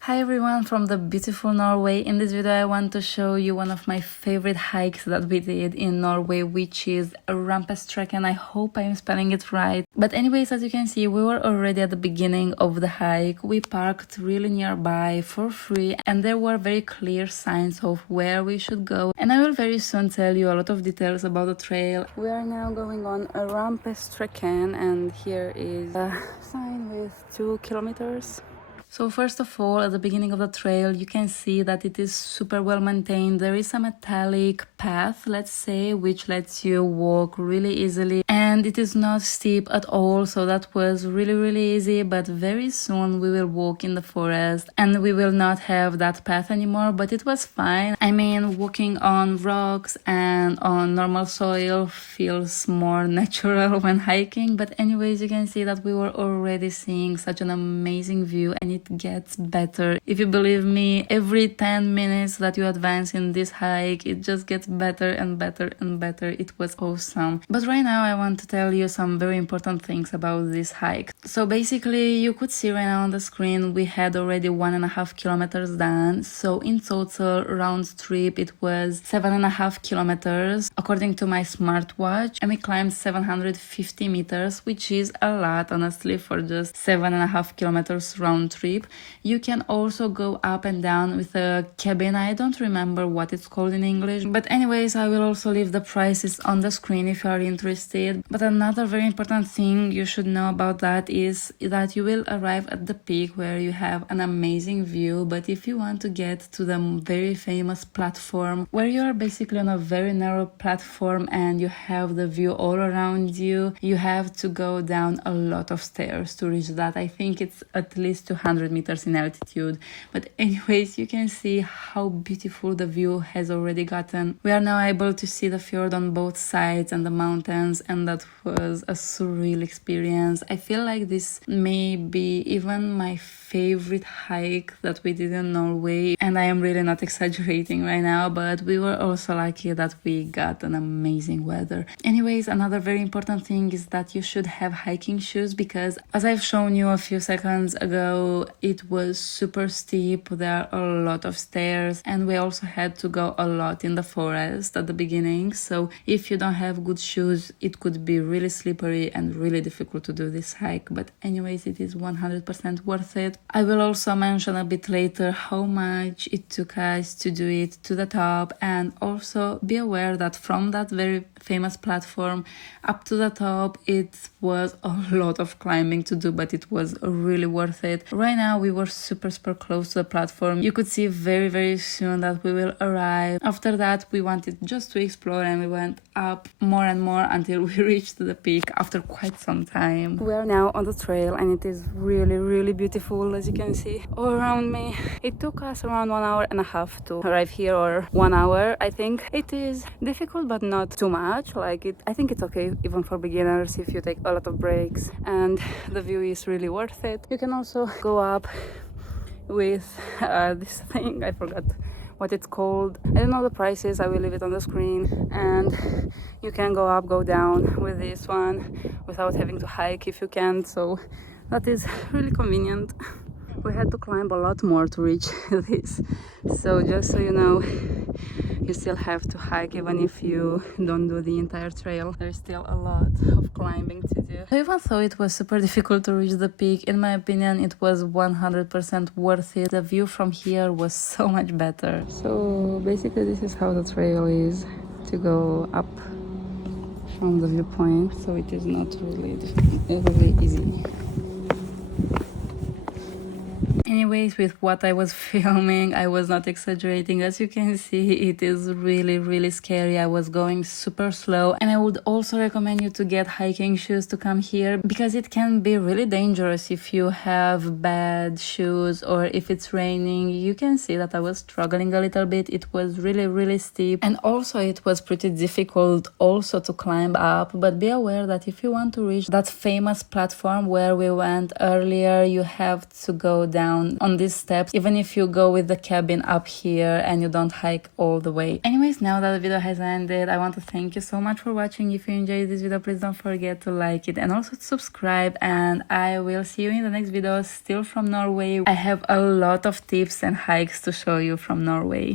Hi everyone from the beautiful Norway. In this video I want to show you one of my favorite hikes that we did in Norway, which is Rampestreken. I hope I'm spelling it right. But anyways, as you can see, we were already at the beginning of the hike. We parked really nearby for free and there were very clear signs of where we should go. And I will very soon tell you a lot of details about the trail. We are now going on a Rampestreken and here is a sign with 2 kilometers. So first of all, at the beginning of the trail, you can see that it is super well maintained. There is a metallic path, let's say, which lets you walk really easily. And it is not steep at all, so that was really easy. But very soon we will walk in the forest and we will not have that path anymore, but it was fine. I mean, walking on rocks and on normal soil feels more natural when hiking. But anyways, you can see that we were already seeing such an amazing view and it gets better. If you believe me, every 10 minutes that you advance in this hike, it just gets better and better and better. It was awesome. But right now I want to tell you some very important things about this hike. So basically, you could see right now on the screen, we had already 1.5 kilometers done. So in total, round trip, it was 7.5 kilometers according to my smartwatch. And we climbed 750 meters, which is a lot, honestly, for just 7.5 kilometers round trip. You can also go up and down with a cabin. I don't remember what it's called in English, but anyways, I will also leave the prices on the screen if you are interested. But another very important thing you should know about that is that you will arrive at the peak where you have an amazing view. But if you want to get to the very famous platform where you are basically on a very narrow platform and you have the view all around you, you have to go down a lot of stairs to reach that. I think it's at least 200 meters in altitude. But anyways, you can see how beautiful the view has already gotten. We are now able to see the fjord on both sides and the mountains, and that was a surreal experience. I feel like this may be even my favorite hike that we did in Norway, and I am really not exaggerating right now, but we were also lucky that we got an amazing weather. Anyways, another very important thing is that you should have hiking shoes, because as I've shown you a few seconds ago, it was super steep. There are a lot of stairs and we also had to go a lot in the forest at the beginning. So if you don't have good shoes, it could be really slippery and really difficult to do this hike. But anyways, it is 100% worth it. I will also mention a bit later how much it took us to do it to the top, and also be aware that from that very famous platform up to the top, it was a lot of climbing to do, but it was really worth it. Right now we were super close to the platform. You could see very soon that we will arrive. After that, we wanted just to explore and we went up more and more until we reached the peak after quite some time. We are now on the trail and it is really beautiful, as you can see all around me. It took us around 1.5 hours to arrive here, or 1 hour. I think it is difficult but not too much. I think it's okay even for beginners if you take a lot of breaks, and the view is really worth it. You can also go up with this thing, I forgot what it's called. I don't know the prices, I will leave it on the screen. And you can go up, go down with this one without having to hike if you can, so that is really convenient. We had to climb a lot more to reach this, so just so you know, you still have to hike even if you don't do the entire trail. There's still a lot of climbing to do. Even though it was super difficult to reach the peak, in my opinion it was 100% worth it. The view from here was so much better. So basically this is how the trail is to go up from the viewpoint, so it is not really easy. Anyways, with what I was filming, I was not exaggerating. As you can see, it is really scary. I was going super slow, and I would also recommend you to get hiking shoes to come here, because it can be really dangerous if you have bad shoes or if it's raining. You can see that I was struggling a little bit. It was really steep, and also it was pretty difficult also to climb up. But be aware that if you want to reach that famous platform where we went earlier, you have to go down down on these steps, even if you go with the cabin up here and you don't hike all the way. Anyways, now that the video has ended, I want to thank you so much for watching. If you enjoyed this video, please don't forget to like it and also to subscribe, and I will see you in the next video, still from Norway. I have a lot of tips and hikes to show you from Norway.